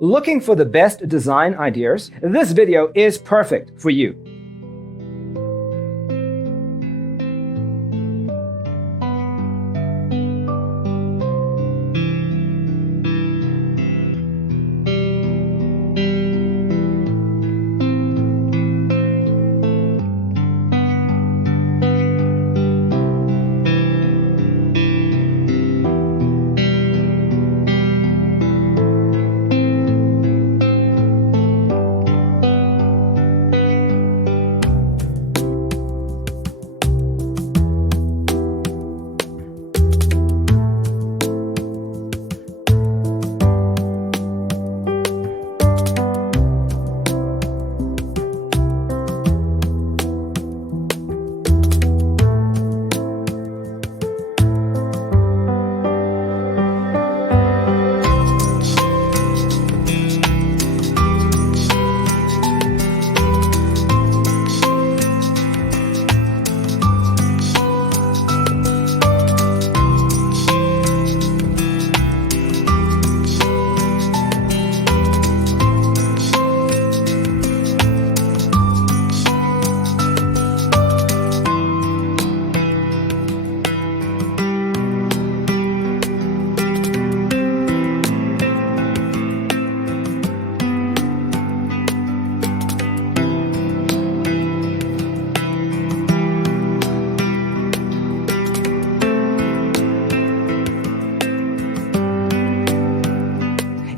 Looking for the best design ideas? This video is perfect for you.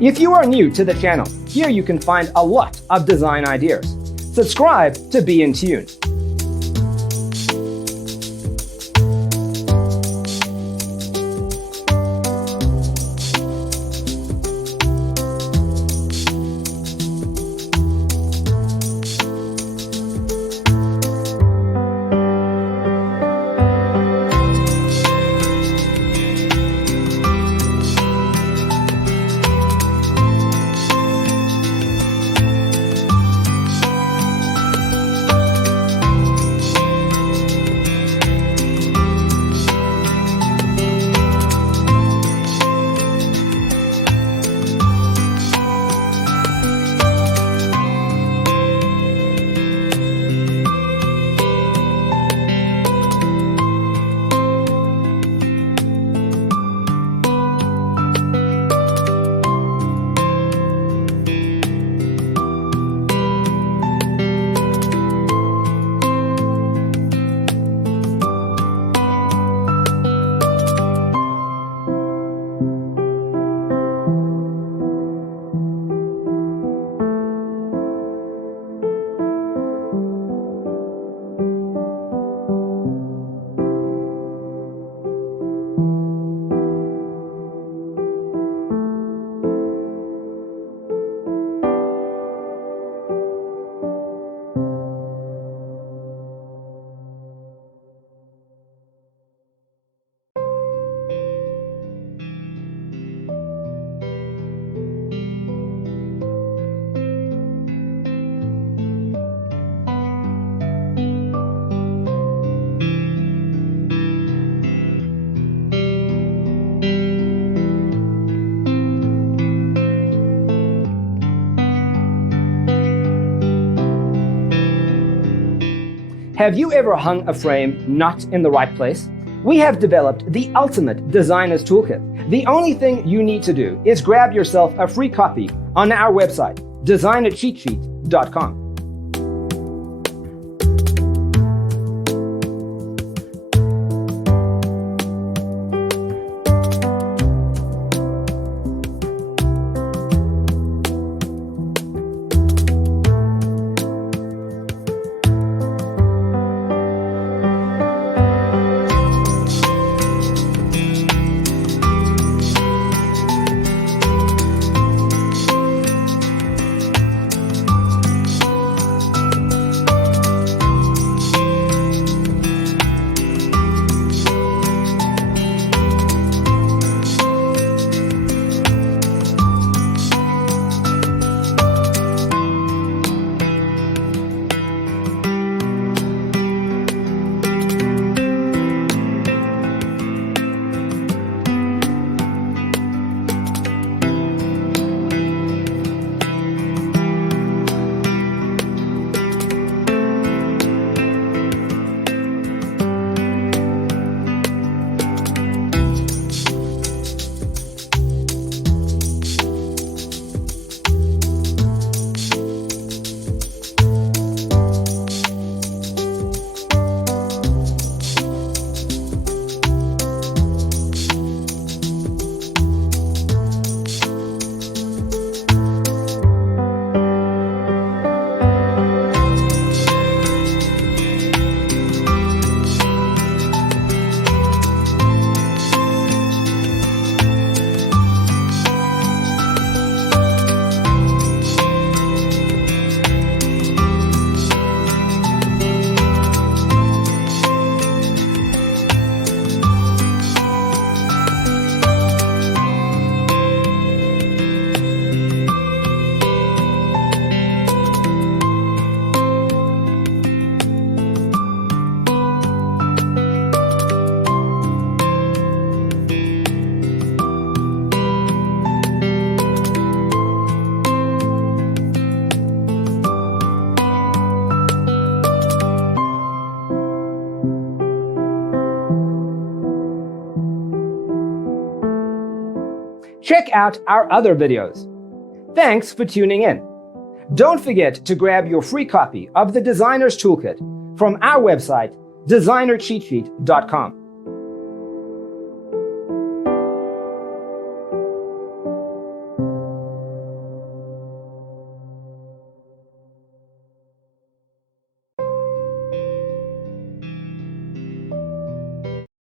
If you are new to the channel, here you can find a lot of design ideas. Subscribe to be in tune. Have you ever hung a frame not in the right place? We have developed the ultimate designer's toolkit. The only thing you need to do is grab yourself a free copy on our website, designercheatsheet.com. check out our other videos. Thanks for tuning in. Don't forget to grab your free copy of the Designer's Toolkit from our website, designercheatsheet.com.